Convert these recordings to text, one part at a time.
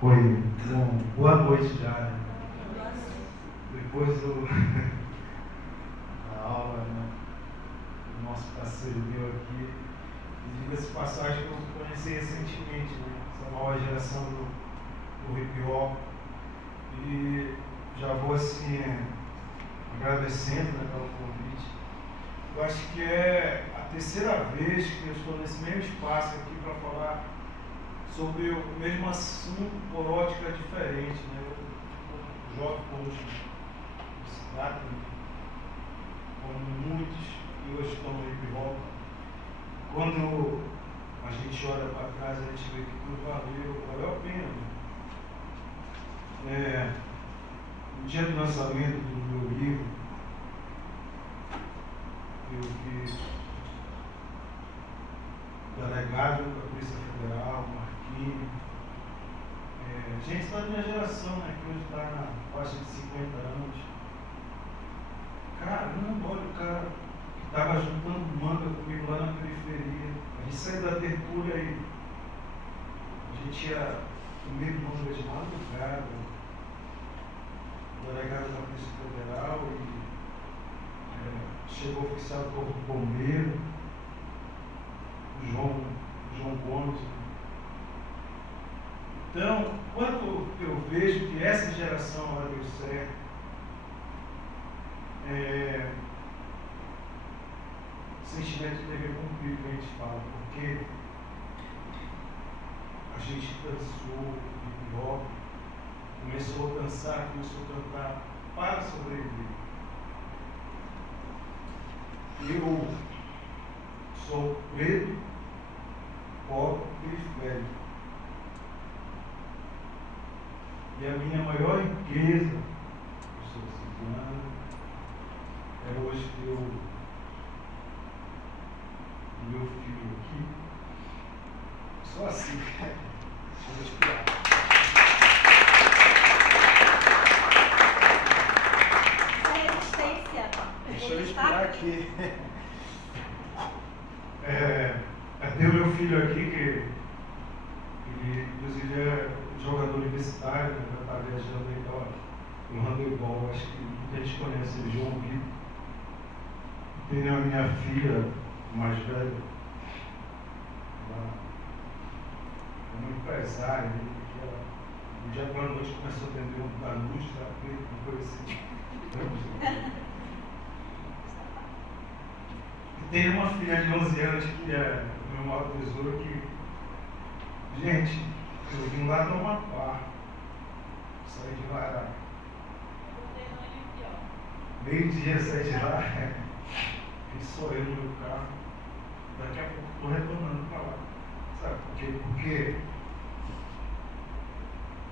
Oi, bom, boa noite já. Né? Depois da aula, né, o nosso parceiro meu aqui, e diga-se passagem que eu conheci recentemente, né, essa nova geração do hip hop, e já vou assim, agradecendo, né, pelo convite. Eu acho que é a terceira vez que eu estou nesse mesmo espaço aqui para falar sobre o mesmo assunto por ótica diferente, né? Eu jogo coach de cidade, como muitos que hoje estão no hip hop. Quando a gente olha para trás, a gente vê que tudo valeu a pena. No dia do lançamento do meu livro, eu vi o delegado da Polícia Federal, Marquinhos, gente da minha geração, né, que hoje está na faixa de 50 anos. Caramba, olha o cara que estava juntando manga comigo lá na periferia. A gente saiu da tertúlia e a gente ia comer manga de madrugada. O delegado da Polícia Federal e chegou o oficial do Corpo Bombeiro, o João Gomes. Então, quando eu vejo que essa geração agora deu certo, sentimento de dever cumprido que a gente fala, porque a gente dançou hip hop, começou a dançar, começou a cantar para sobreviver. Eu sou preto, pobre, periférico. E a minha maior riqueza, eu sou cigano, é hoje ter o meu filho aqui. Só assim, deixa eu respirar. Resistência. Deixa eu respirar aqui. Ter o meu filho aqui, que ele, inclusive, é jogador universitário, né, já está viajando aí no handebol, acho que muita gente conhece ele, João Vitor. Tem a minha filha mais velha, ela é uma empresária, um dia para a noite começou a vender um Danús, uma coisa assim. E tem uma filha de 11 anos que é o meu maior tesouro, que, gente, eu vim lá do Amapá, saí de lá, era meio-dia, saí de lá, e só eu no meu carro, daqui a pouco estou retornando para lá. Sabe por quê? Porque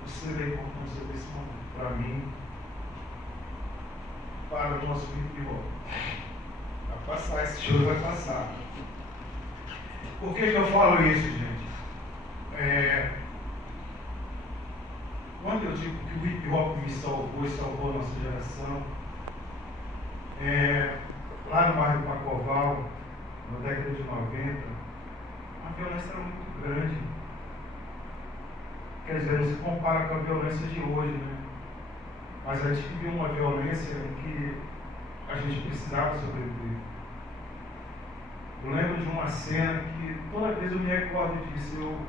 você vê a importância desse momento para mim, para o nosso hip hop. Vai passar, esse show vai passar. Por que eu falo isso, gente? Quando eu digo que o hip hop me salvou e salvou a nossa geração, lá no bairro do Pacoval, na década de 90, a violência era muito grande. Quer dizer, não se compara com a violência de hoje, né? Mas a gente vivia uma violência em que a gente precisava sobreviver. Eu lembro de uma cena que toda vez eu me recordo disso. Eu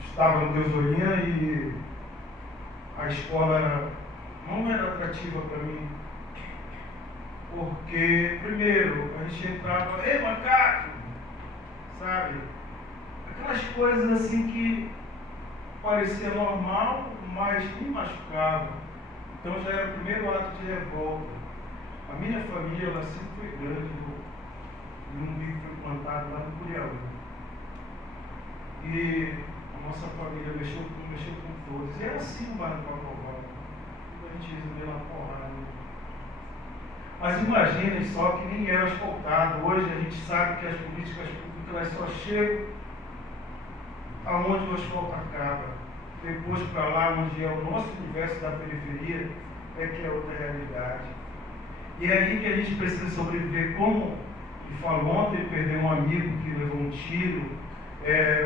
estava no Deus e a escola não era atrativa para mim. Porque, primeiro, a gente entrava, ei, macaco! Sabe? Aquelas coisas assim que parecia normal, mas me machucava. Então já era o primeiro ato de revolta. A minha família, ela sempre foi grande, num bico foi plantado lá no Curiaú. E a nossa família mexeu com todos. E era assim o bairro do Pacoval. A gente resolveu lá porrada. Mas imaginem só que nem era asfaltado. Hoje a gente sabe que as políticas públicas elas só chegam aonde o asfalto acaba. Depois para lá, onde é o nosso universo da periferia, é que é outra realidade. E é aí que a gente precisa sobreviver. Como que falou ontem, perdeu um amigo que levou um tiro,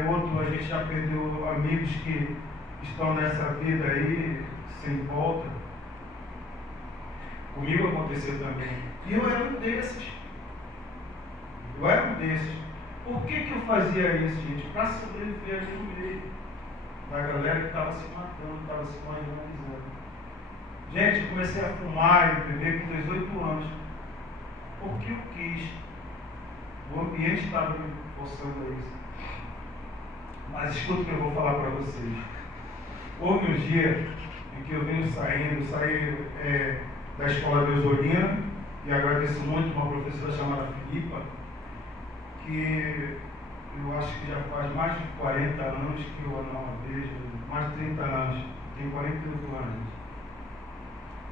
outro a gente já perdeu amigos que estão nessa vida aí, sem volta. Comigo aconteceu também. E eu era um desses. Por que eu fazia isso, gente? Para sobreviver ali no meio da galera que estava se matando, estava se marginalizando. Gente, eu comecei a fumar e beber com 18 anos. Porque eu quis. O ambiente estava me forçando a isso. Mas escuta o que eu vou falar para vocês. Houve um dia em que eu saí da escola de Osolina, e agradeço muito uma professora chamada Filipa, que eu acho que já faz mais de 40 anos que eu não a vejo, mais de 30 anos, tenho 48 anos.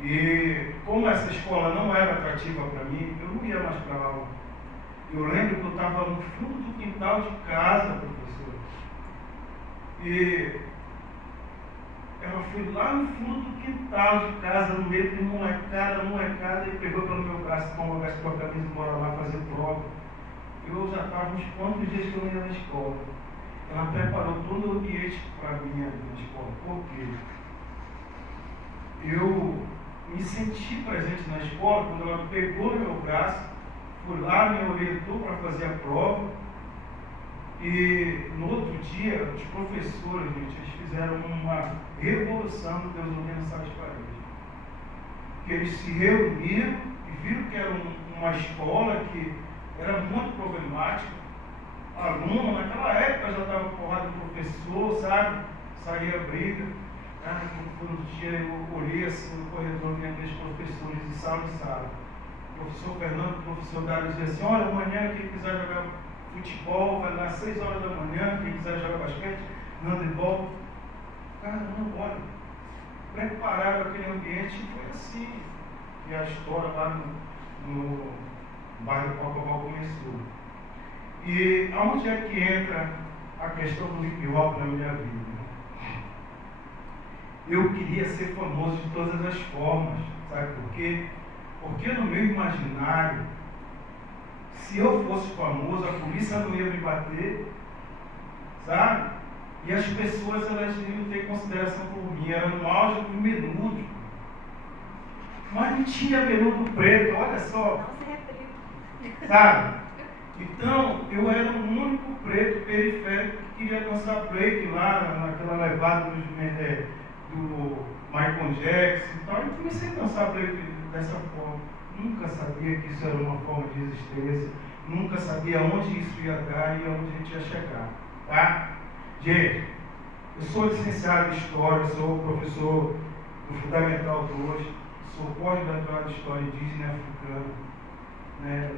E como essa escola não era atrativa para mim, eu não ia mais para aula. Eu lembro que eu estava no fundo do quintal de casa, professor. E ela foi lá no fundo do quintal de casa, no meio de molecada, e pegou pelo meu braço, como a sua camisa, bora lá fazer prova. Eu já estava uns quantos dias que eu ia na escola. Ela preparou todo o ambiente para mim na escola. Por quê? Eu me senti presente na escola quando ela pegou no meu braço, fui lá, me orientou para fazer a prova. E no outro dia, os professores, gente, eles fizeram uma revolução no Deus Unido Salles Paredes. Eles se reuniram e viram que era uma escola que era muito problemática. Aluno, naquela época já estava porrada de professor, sabe? Saía briga. Quando um dia eu olhei assim no corredor, minha vez professores de sala em sala. O professor Fernando, o professor Dário dizia assim: olha, amanhã quem quiser jogar futebol, vai lá às 6 horas da manhã, quem quiser jogar basquete, handebol. Caramba, olha, prepararam aquele ambiente e foi assim. E a história lá no bairro do Cocobal começou. E aonde é que entra a questão do hip hop na minha vida? Eu queria ser famoso de todas as formas, sabe por quê? Porque no meu imaginário, se eu fosse famoso, a polícia não ia me bater, sabe? E as pessoas, elas iriam ter consideração por mim. Era no auge do menudo. Mas não tinha menudo preto, olha só. Sabe? Então, eu era o único preto periférico que queria dançar break lá, naquela levada do Michael Jackson e tal. Eu comecei a dançar break dessa forma. Nunca sabia que isso era uma forma de existência. Nunca sabia onde isso ia dar e onde a gente ia chegar. Tá? Gente, eu sou licenciado em História, sou professor do Fundamental 2, sou pós-graduado em História Indígena e Africana.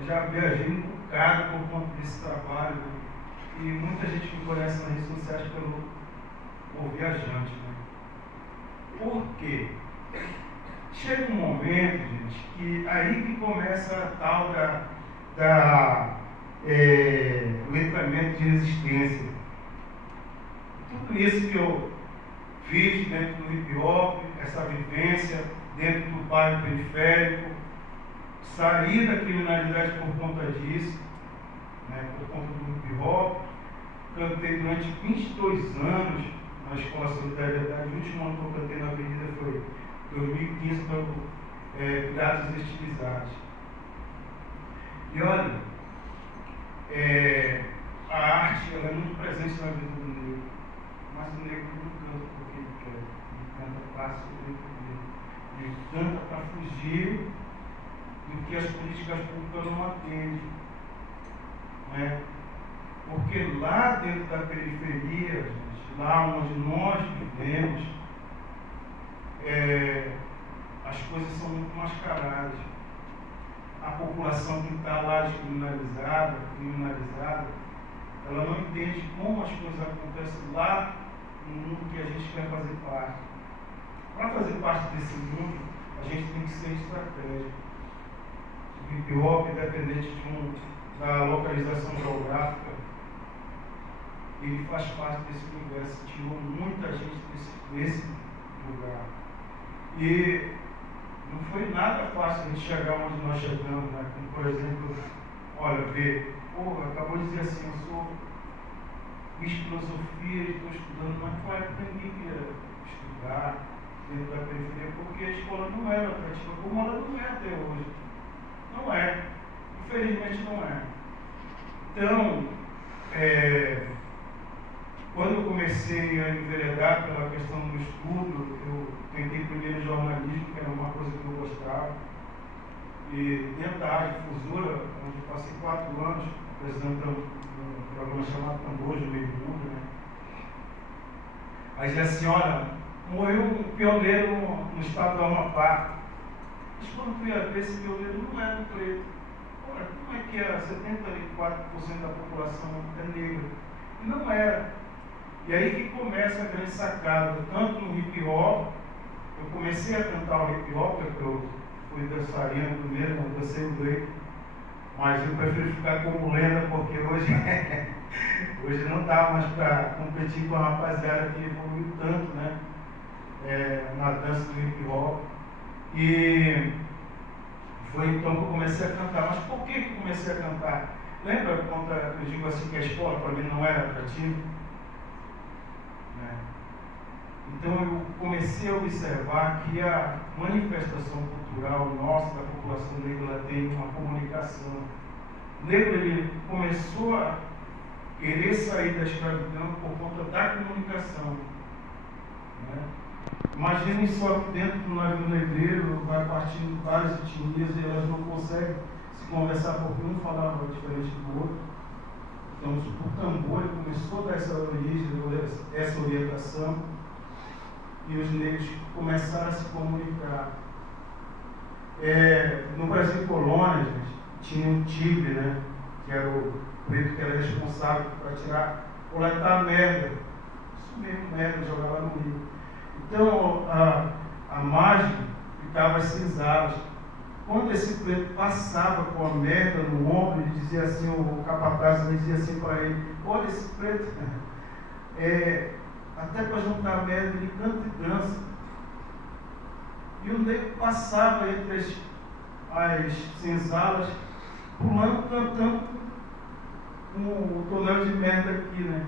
Já viajei um bocado por conta desse trabalho. E muita gente me conhece nas redes sociais pelo viajante. Né? Por quê? Chega um momento, gente, que aí que começa a tal letramento de resistência. Tudo isso que eu fiz dentro do hip hop, essa vivência dentro do bairro periférico, saí da criminalidade por conta disso, por conta do hip hop. Cantei durante 22 anos na Escola Solidariedade. O último ano que eu cantei na Avenida foi 2015 para Piratas Estilizados. E olha, a arte ela é muito presente na vida do negro, mas o negro não canta porque ele quer, ele canta para sobreviver, ele canta para fugir do que as políticas públicas não atendem. Porque lá dentro da periferia, gente, lá onde nós vivemos, as coisas são muito mascaradas. A população que está lá descriminalizada, ela não entende como as coisas acontecem lá no mundo que a gente quer fazer parte. Para fazer parte desse mundo, a gente tem que ser estratégico. O hip hop, independente da localização geográfica, ele faz parte desse universo, tirou muita gente desse lugar. E não foi nada fácil a gente chegar onde nós chegamos, né? Como, por exemplo, olha, acabou de dizer assim, fiz filosofia, estou estudando, mas naquela época ninguém queria estudar dentro da periferia, porque a escola não era atrativa, como ela não é até hoje. Não é. Infelizmente não é. Então, quando eu comecei a enveredar pela questão do estudo, eu tentei primeiro jornalismo, que era uma coisa que eu gostava. E dentro da área de difusora, onde eu passei 4 anos apresentando um programa chamado Tambor de Meio Mundo, né? Aí dizia assim, olha, morreu um pioneiro no estado do Amapá. Mas quando fui a ver, esse pioneiro não era preto. Olha, como é que era? 74% da população é negra. E não era. E aí que começa a grande sacada, tanto no hip hop, eu comecei a cantar o hip hop, porque eu fui dançarino primeiro, não dancei o break, mas eu prefiro ficar como lenda, porque hoje não dá mais para competir com a rapaziada que evoluiu tanto, né, na dança do hip hop. E foi então que eu comecei a cantar. Mas por que eu comecei a cantar? Lembra quando eu digo assim que a escola para mim não era atrativa? Então eu comecei a observar que a manifestação cultural nossa, da população negra, tem uma comunicação. O negro ele começou a querer sair da escravidão por conta da comunicação. Né? Imaginem só que dentro do navio negreiro vai partindo várias etnias e elas não conseguem se conversar porque um falava diferente do outro. Então o tambor ele começou a dar essa origem, essa orientação. E os negros começaram a se comunicar. No Brasil colônia, gente, tinha um tigre, né? Que era o preto que era responsável para coletar merda. Isso mesmo, merda, jogar lá no rio. Então, a margem ficava às senzalas. Quando esse preto passava com a merda no ombro, ele dizia assim, o capataz dizia assim para ele, olha esse preto, até para juntar merda, ele canta e dança. E o negro passava entre as senzalas, pulando, cantando com o tonel de merda aqui, né?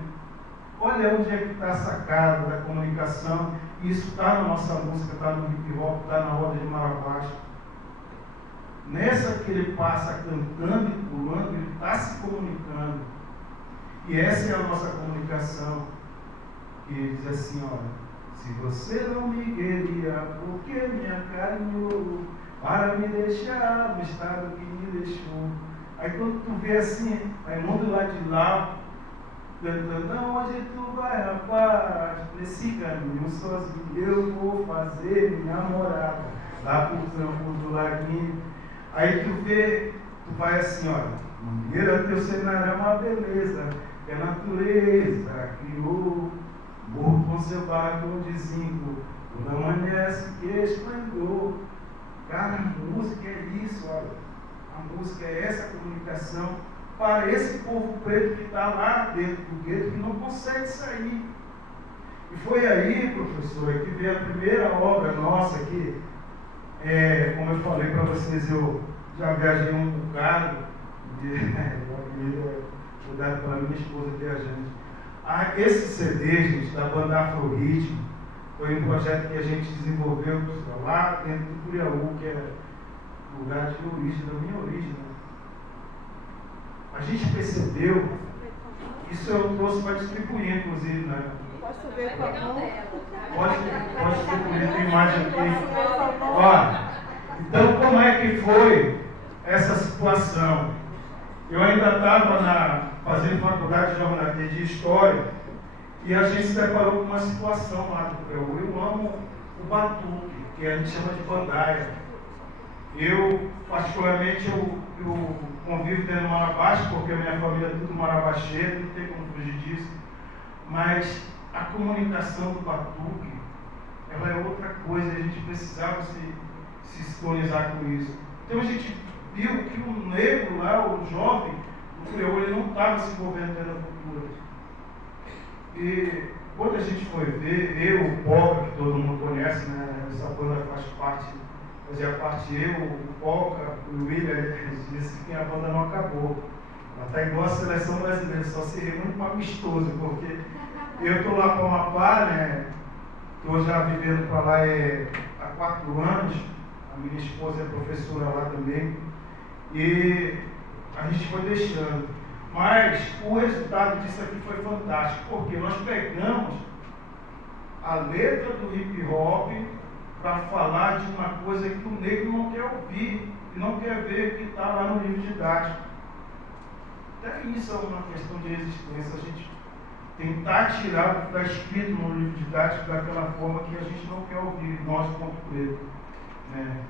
Olha onde é que está a sacada da comunicação. Isso está na nossa música, está no hip hop, está na roda de Marabás. Nessa que ele passa cantando e pulando, ele está se comunicando. E essa é a nossa comunicação. Que diz assim, olha, se você não me queria, por que me acarinhou para me deixar no estado que me deixou? Aí quando tu vê assim, Raimundo lá de lá, cantando, onde tu vai, rapaz, nesse caminho sozinho, eu vou fazer minha morada, lá pro campo do laguinho. Aí tu vê, tu vai assim, olha, Mangueira, teu cenário é uma beleza, que a natureza criou. Morro com seu barco de zinco, quando amanhece que esplendor. Cara, a música é isso, olha. A música é essa comunicação para esse povo preto que está lá dentro do gueto, que não consegue sair. E foi aí, professor, que veio a primeira obra nossa aqui. Como eu falei para vocês, eu já viajei um bocado, cuidado pela minha esposa viajante. Esse CD, gente, da banda Afro-Ritmo, foi um projeto que a gente desenvolveu lá dentro do Curiaú, que é o lugar de origem, da minha origem. Né? A gente percebeu, isso eu trouxe para distribuir, inclusive, né? Posso ver com a mão? Pode distribuir a imagem aqui. Ó, então, como é que foi essa situação? Eu ainda estava fazendo faculdade de jornalismo de história e a gente se deparou com uma situação lá do Curiaú. Eu amo o batuque, que a gente chama de bandaia. Eu, particularmente, eu convivo dentro do Marabás, porque a minha família é tudo marabaxeiro, não tem como fugir disso. Mas a comunicação do batuque, ela é outra coisa, a gente precisava se sintonizar com isso. Então a gente viu que o negro lá, o jovem, o Curiaú, ele não estava se envolvendo dentro da cultura. E quando a gente foi ver, eu, o Poca, que todo mundo conhece, né? Essa banda fazia parte eu, o Poca, o William, disse que a banda não acabou. Ela está igual a seleção brasileira, só se reúne com amistoso, porque eu estou lá para o Amapá, né? estou já vivendo para lá há 4 anos, a minha esposa é professora lá também, e a gente foi deixando. Mas o resultado disso aqui foi fantástico, porque nós pegamos a letra do hip hop para falar de uma coisa que o negro não quer ouvir e não quer ver que está lá no livro didático. Até isso é uma questão de resistência, a gente tentar tirar o que está escrito no livro didático daquela forma que a gente não quer ouvir, nós como preto. Né?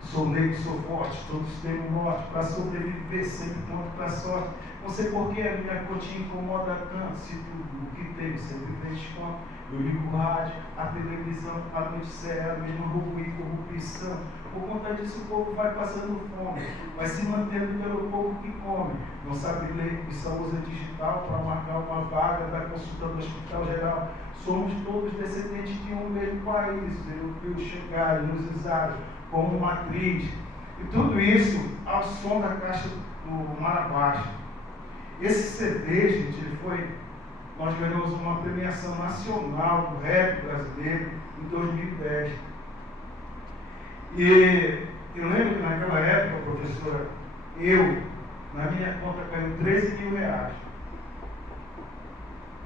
Sou negro, sou forte, todos temos morte, para sobreviver sempre conto para a sorte. Não sei por que a minha cor te incomoda tanto, se tudo o que teve sempre vem desconto. Eu ligo o rádio, a televisão, a notícia é a mesma ruído e corrupção. Por conta disso o povo vai passando fome, vai se mantendo pelo povo que come. Não sabe ler e só usa digital para marcar uma vaga da consulta do Hospital Geral. Somos todos descendentes de um mesmo país, europeus chegaram, nos usaram como matriz. E tudo isso ao som da caixa do Marabaixa. Esse CD, gente, nós ganhamos uma premiação nacional do rap brasileiro em 2010. E eu lembro que naquela época, professora, na minha conta caiu 13 mil reais.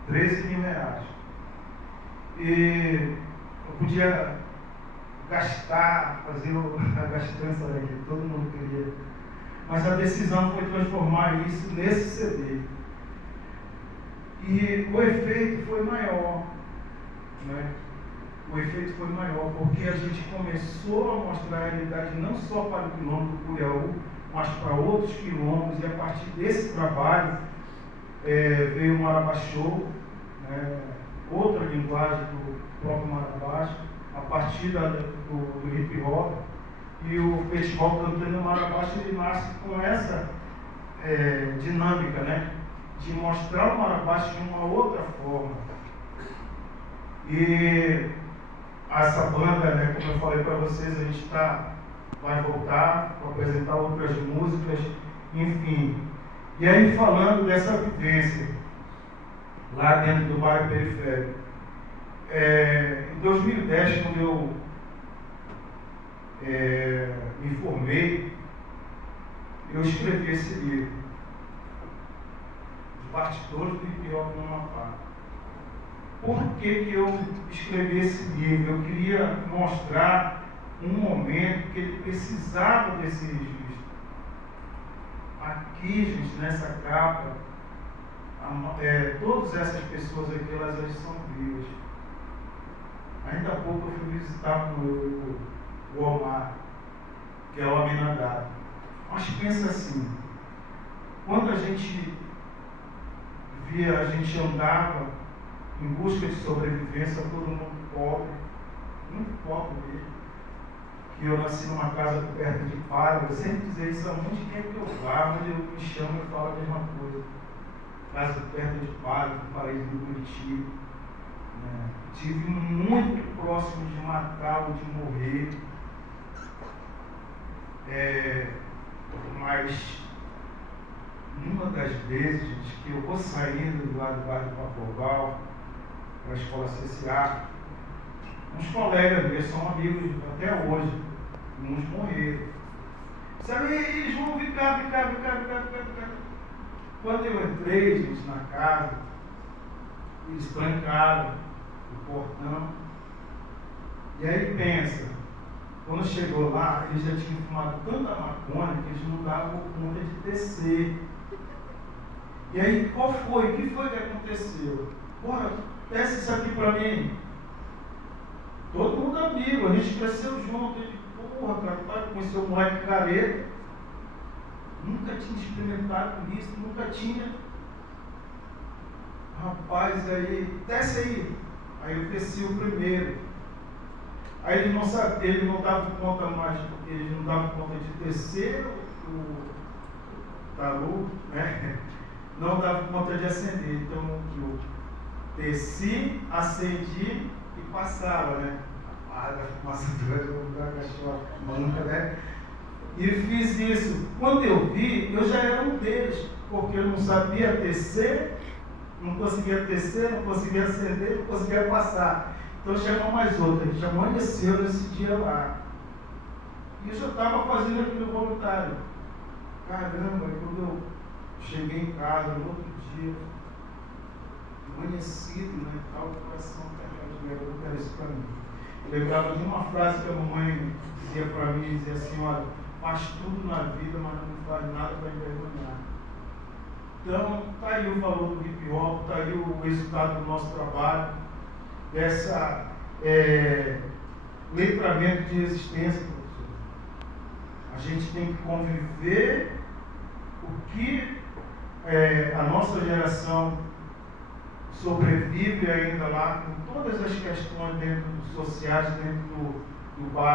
13 mil reais. E eu podia gastar, fazer a gastança aqui, todo mundo queria. Mas a decisão foi transformar isso nesse CD. E o efeito foi maior, né? O efeito foi maior, porque a gente começou a mostrar a realidade não só para o quilombo do Curiaú, mas para outros quilombos, e a partir desse trabalho veio o Marabachou, né? Outra linguagem do próprio Marabaixa, a partir do hip hop, e o Festival Cantando Marabaixa ele nasce com essa dinâmica, né? De mostrar o Marabaixa de uma outra forma. E essa banda, né, como eu falei para vocês, a gente vai voltar para apresentar outras músicas, enfim. E aí falando dessa vivência, lá dentro do bairro periférico, em 2010, quando eu me formei, eu escrevi esse livro, Os Bastidores do Hip Hop no Amapá. Por que eu escrevi esse livro? Eu queria mostrar um momento que ele precisava desse registro. Aqui, gente, nessa capa, todas essas pessoas aqui, elas são vivas. Ainda há pouco eu fui visitar o Omar, que é o Aminadab. Mas pensa assim, quando a gente andava em busca de sobrevivência, todo mundo pobre, muito pobre mesmo, que eu nasci numa casa coberta de palha, eu sempre dizia isso, aonde quer que eu vá, onde eu me chamo, eu falo a mesma coisa. Casa coberta de palha, com parede do Curitiba. Né? Tive muito próximo de matar ou de morrer. Mas numa das vezes, gente, que eu vou saindo lá do bairro do Papoval para a escola CCA, uns colegas meus são amigos até hoje, uns morreram. Sabe, eles vão ficar. Quando eu entrei, gente, na casa, eles trancaram o portão. E aí pensa, quando chegou lá, eles já tinham fumado tanta maconha que eles não davam conta de descer. E aí, qual foi? O que foi que aconteceu? Porra, peça isso aqui pra mim. Todo mundo amigo, a gente cresceu junto. Ele, porra, cara, conheceu o moleque careta. Nunca tinha experimentado isso, nunca tinha. Rapaz, aí, desce aí. Aí eu desci o primeiro. Aí ele não sabia, ele não dava conta mais, ele não dava conta de descer o taru, né? Não dava conta de acender. Então eu desci, acendi e passava, né? A fumaça grande, eu vou dar a cachorra manca, né? E fiz isso. Quando eu vi, eu já era um deles, porque eu não sabia descer, não conseguia descer, não conseguia acender, não conseguia passar. Então chamou mais outra, a gente amanheceu nesse dia lá. E eu já estava fazendo aquilo voluntário. Caramba, quando eu cheguei em casa no outro dia, amanhecido, né? Tal, o coração carregado, eu quero isso para mim. Eu lembrava de uma frase que a mamãe dizia para mim, dizia assim, olha, faz tudo na vida, mas não faz nada para envergonhar. Então, está aí o valor do hip hop, está aí o resultado do nosso trabalho, dessa letramento de existência, professor. A gente tem que conviver o que a nossa geração sobrevive ainda lá, com todas as questões dentro dos sociais, dentro do bairro.